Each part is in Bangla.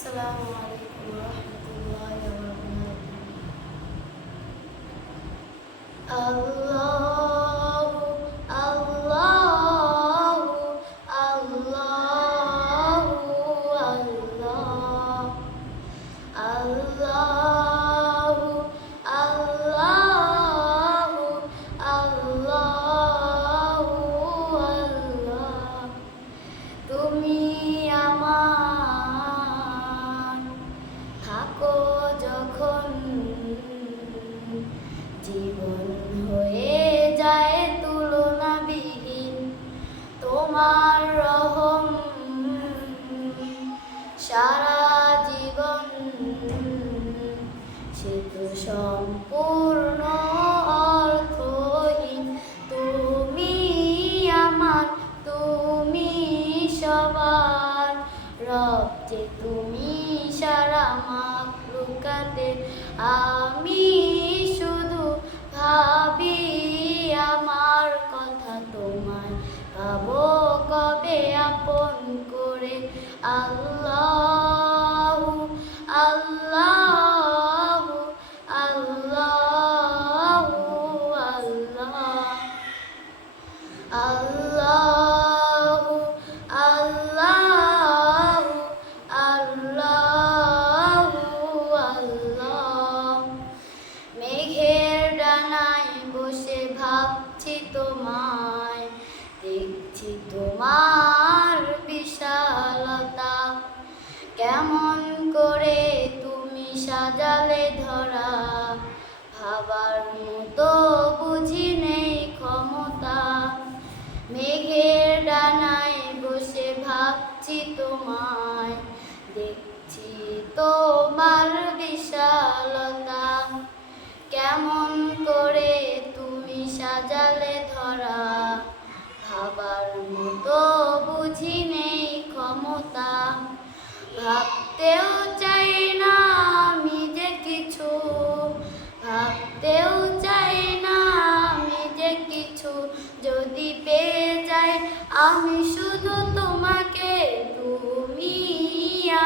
আসসালামু আলাইকুম ওয়া রাহমাতুল্লাহি ওয়া বারাকাতুহু। আল্লাহু আল্লাহু আল্লাহ আল্লাহু আল্লাহু আল্লাহু আল্লাহ। তুমি আমার থাকো যখন, জীবন হয়ে যায় তুলনাবিহীন। তোমার রহম সারা জীবন, সে তো সম্পূর্ণ অর্থহীন। তুমি আমার, তুমি সবার রব যে, তুমি সারা মাখলুকাতের। আমি শুধু ভাবি আমার কথা, তোমায় পাবো কবে আপন করে। আল্লাহু আল্লাহু আল্লাহু আল্লাহ আল্লাহু আল্লাহু আল্লাহু আল্লাহ। মেঘের ডানায় বসে ভাবছি তোমায়, দেখছি তোমার বিশালতা। কেমন করে তুমি সাজালে ধরা, ভাবার মতো বুঝি নেই ক্ষমতা। মেঘের ডানায় বসে ভাবছি তোমায়, দেখছি তোমার বিশালতা। কেমন করে তুমি সাজালে ধরা, ভাবার মতো বুঝি নেই ক্ষমতা। ভাবতেও চাই না আমি যে কিছু, ভাবতেও চাই না আমি যে কিছু, যদি পেয়ে যাই আমি শুধু তোমাকে। তুমি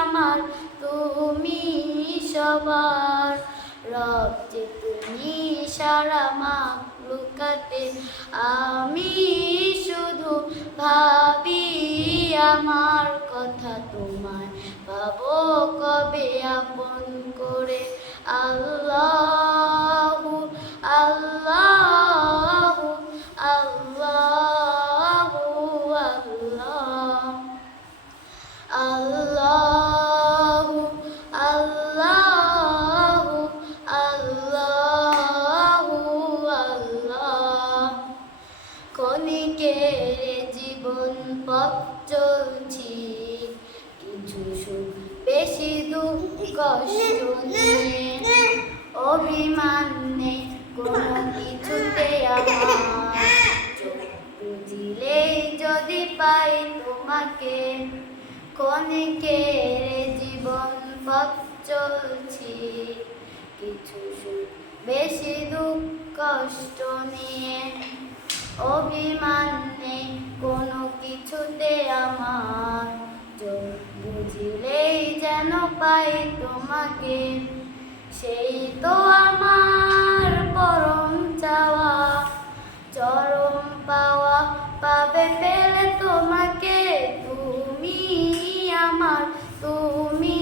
আমার, তুমি সবার রব যে, তুমি সারা মাখলুকাতের। আমি শুধু ভাবি আমার কথা, তোমায় পাবো কবে আপন করে। আল্লাহু আল্লাহু আল্লাহু আল্লাহ আল্লাহু আল্লাহু আল্লাহু আল্লাহ। ক্ষণিকের জীবন পথ চলছি, কিছু সুখ বেশি দুঃখ কষ্ট নিয়ে। অভিমান নেই কোনো কিছুতে আমার, চোখ বুঝিলেই যদি পাই তোমাকে। ক্ষণিকের জীবন পথ চলছি, কিছু সুখ বেশি দুঃখ কষ্ট নিয়ে। অভিমান নেই কোনো কিছুতে আমার, চোখ বুঝিলেই যেন পাই তোমাকে। সেই তো আমার পরম চাওয়া, চরম পাওয়া পাবে পেলে তোমাকে। তুমি আমার, তুমি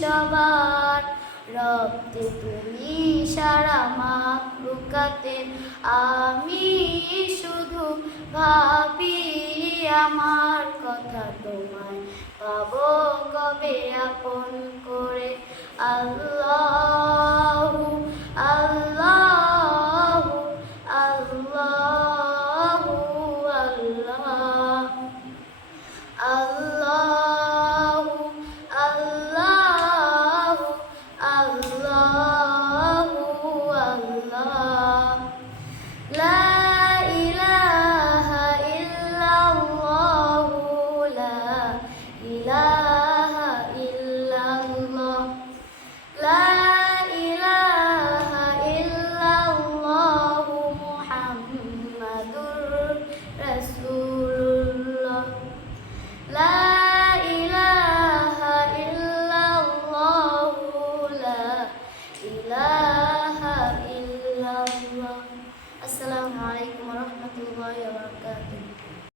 সবার রব যে, তুমি সারা মাখলুকাতের। আমি শুধু ভাবি আমার কথা, তোমায় পাবো কবে আপন করে। আল্লাহু আল্লাহু আল্লাহু আল্লাহ আল্লাহু আল্লাহু আল্লাহু আল্লাহ। লা ইলাহা ইল্লাল্লাহু, লা ইলাহা আলাইকুম ওয়া রাহমাতুল্লাহি ওয়া বারাকাতুহু।